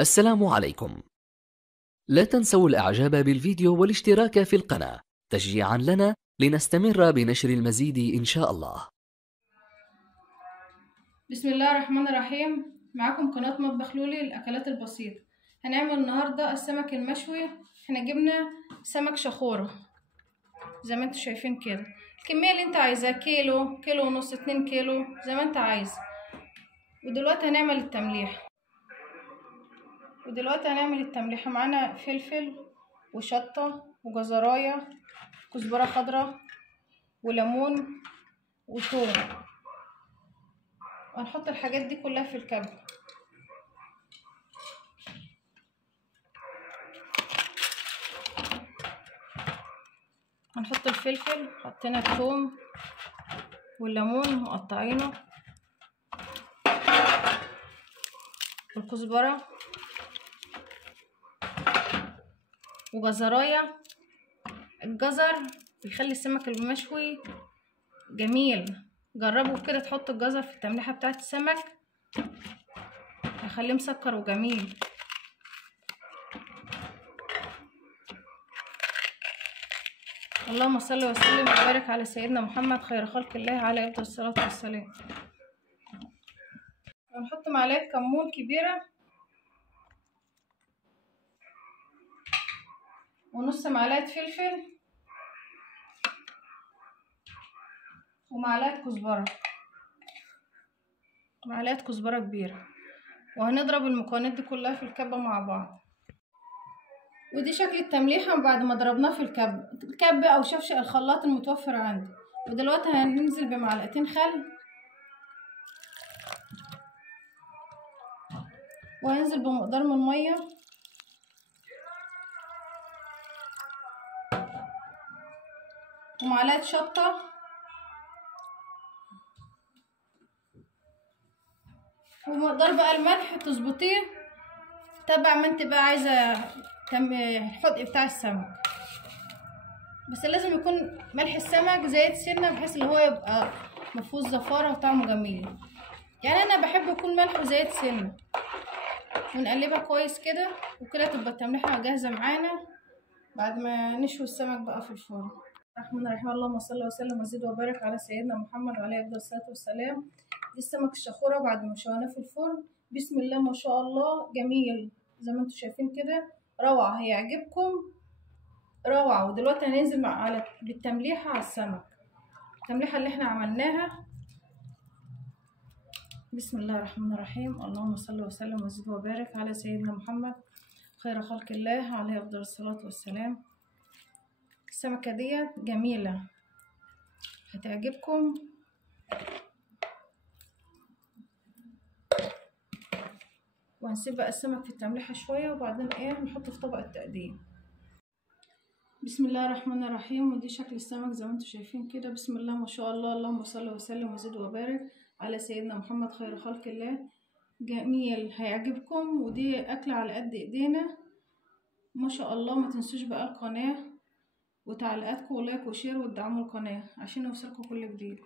السلام عليكم. لا تنسوا الإعجاب بالفيديو والاشتراك في القناة تشجيعا لنا لنستمر بنشر المزيد إن شاء الله. بسم الله الرحمن الرحيم. معاكم قناة مطبخ لولي الأكلات البسيطة. هنعمل النهاردة السمك المشوي. احنا جبنا سمك شخورة زي ما انتوا شايفين كده. الكمية اللي انت عايزاه كيلو، كيلو ونص، 2 كيلو زي ما انت عايز. ودلوقتي هنعمل التمليح. معانا فلفل وشطة وجزراية، كزبرة خضراء وليمون وثوم. هنحط الحاجات دي كلها في الكبة. هنحط الفلفل، حطينا الثوم والليمون مقطعينه، والكزبرة وجزراية. الجزر بيخلي السمك المشوي جميل، جربوا كده تحطوا الجزر في التمليحة بتاعت السمك، هيخليه مسكر وجميل. اللهم صل وسلم وبارك على سيدنا محمد خير خلق الله عليه افضل الصلاة والسلام. هنحط معلقة كمون كبيرة ونص معلقة فلفل ومعلقة كزبرة، معلقة كزبرة كبيرة. وهنضرب المكونات دي كلها في الكبة مع بعض. ودي شكل التمليحة بعد ما ضربناه في الكب او شفشق الخلاط المتوفر عندي. ودلوقتي هننزل بمعلقتين خل، وهننزل بمقدار من المية، ومعلقة شطة، ومقدار بقى الملح تظبطيه تبع ما انت بقى عايزة الحدق بتاع السمك. بس لازم يكون ملح السمك زايد سنة بحيث اللي هو يبقى مفهوش زفارة وطعمه جميل. يعني انا بحب يكون ملحه زايد سنة. ونقلبها كويس كده، وكده تبقى التمليحة جاهزة معانا بعد ما نشوي السمك بقى في الفرن. الرحمن الرحيم. اللهم صل وسلم وزد وبارك على سيدنا محمد وعليه افضل الصلاة والسلام. دي السمك الشخورة بعد ما شويناه في الفرن. بسم الله ما شاء الله جميل زي ما انتوا شايفين كده، روعة، هيعجبكم روعة. ودلوقتي هننزل بالتمليحة على السمك، التمليحة اللي احنا عملناها. بسم الله الرحمن الرحيم. اللهم صل وسلم وزد وبارك على سيدنا محمد خير خلق الله عليه افضل الصلاة والسلام. السمكة دي جميلة هتعجبكم. وهنسيب بقى السمك في التمليحة شوية، وبعدين نحطه في طبق التقديم. بسم الله الرحمن الرحيم. ودي شكل السمك زي ما انتم شايفين كده. بسم الله ما شاء الله. اللهم صل وسلم وزد وبارك على سيدنا محمد خير خلق الله. جميل هيعجبكم. ودي أكلة على قد ايدينا ما شاء الله. ما تنسوش بقى القناة وتعليقاتكم ولايك وشير وتدعموا القناة عشان يوصلكم كل جديد.